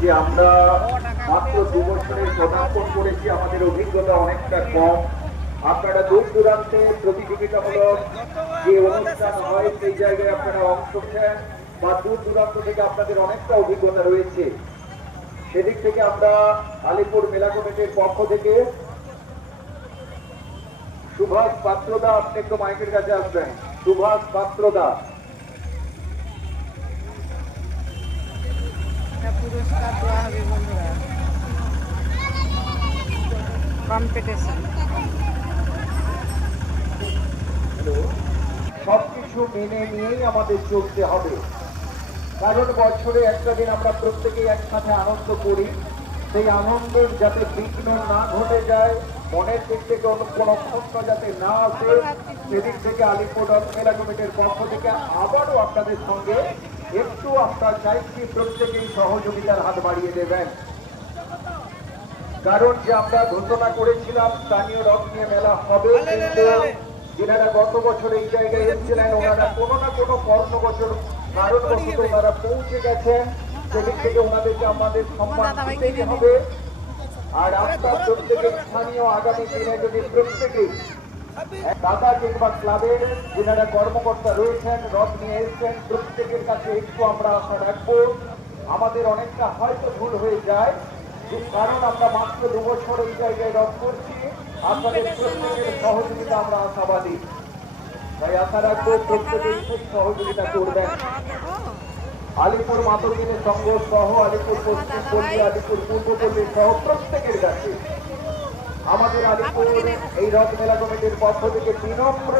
যে আমরা মাত্র 2 বছরের পদার্পণ করেছি, আমাদের অভিজ্ঞতা অনেকটা কম। আপনারা দূর দূরান্তে প্রতিযোগিতামূলক যে অনুষ্ঠান হয় সেই জায়গায় আপনারা অংশ নেন বা দূর দূরান্ত থেকে আপনাদের অনেকটা অভিজ্ঞতা রয়েছে। সেদিক থেকে আমরা আলিপুর মেলা কমিটির পক্ষ থেকে সুভাষ পাত্রদা, আপনি একটু মাইকের কাছে আসবেন। সুভাষ পাত্রদা, পুরস্কার দেওয়া হবে বন্ধুরা, কম্পিটিশন। সবকিছু মেনে নিয়েই আমাদের চলতে হবে, কারণ বছরে একটা দিন আমরা প্রত্যেকেই একসাথে আনন্দ করি। সেই আনন্দের যাতে বিঘ্ন না ঘটে যায়, মনের দিক থেকে কোনো ক্ষত যাতে না আসে, সেদিক থেকে আলিপুর মেলা কমিটির পক্ষ থেকে আবারও আপনাদের সঙ্গে একটু আমরা চাইছি প্রত্যেকেই সহযোগিতার হাত বাড়িয়ে দেবেন। কারণ যে আমরা ঘোষণা করেছিলাম স্থানীয় রথ নিয়ে মেলা হবে, কিন্তু যেনারা গত বছর এই জায়গায় এসেছিলেন ওনারা কোনো না কোনো কারণবশত ওনারা পৌঁছে গেছেন। সেদিক থেকে ওনাদেরকে আমাদের সম্মান দিতেই হবে। আর আপনার প্রত্যেকের স্থানীয় আগামী দিনে যদি প্রত্যেকেই দাদা কিংবা ক্লাবের যেনারা কর্মকর্তা রয়েছেন, রথ নিয়ে এসছেন, প্রত্যেকের কাছে একটু আমরা আশা রাখবো। আমাদের অনেকটা হয়তো ভুল হয়ে যায়, কারণ আমরা মাত্র 2 বছর এই জায়গায় রথ করছি। আপনাদের প্রত্যেকের সহযোগিতা আমরা আশাবাদী, তাই আশা রাখবো প্রত্যেকেই খুব সহযোগিতা করবেন। আলিপুর মাতঙ্গিনী সংঘ সহ, আলিপুর পশ্চিম পল্লী, আলিপুর পূর্ব পল্লী সহ প্রত্যেকের কাছে আমাদের আলিপুর এই রথ মেলা কমিটির পক্ষ থেকে বিনম্র